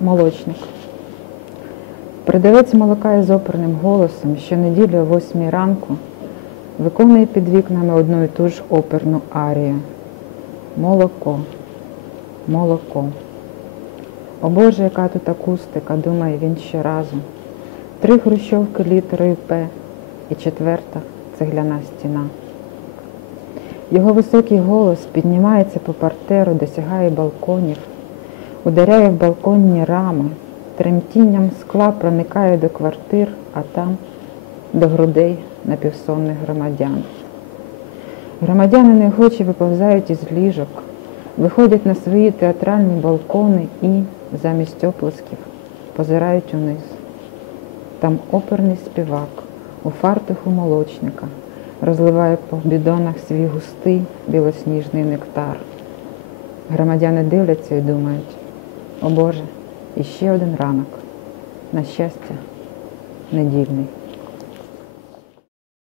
Молочник. Продавець молока із оперним голосом щонеділі о восьмій ранку виконує під вікнами одну і ту ж оперну арію. Молоко, молоко. О Боже, яка тут акустика, думає він щоразу. Три хрущовки літерою П і четверта цегляна стіна. Його високий голос піднімається по партеру, досягає балконів, ударяє в балконні рами, тремтінням скла проникає до квартир, а там до грудей напівсонних громадян. Громадяни неохоче виповзають із ліжок, виходять на свої театральні балкони і, замість оплесків, позирають униз. Там оперний співак у фартуху молочника розливає по бідонах свій густий білосніжний нектар. Громадяни дивляться і думають, о Боже, іще один ранок. На щастя, недільний.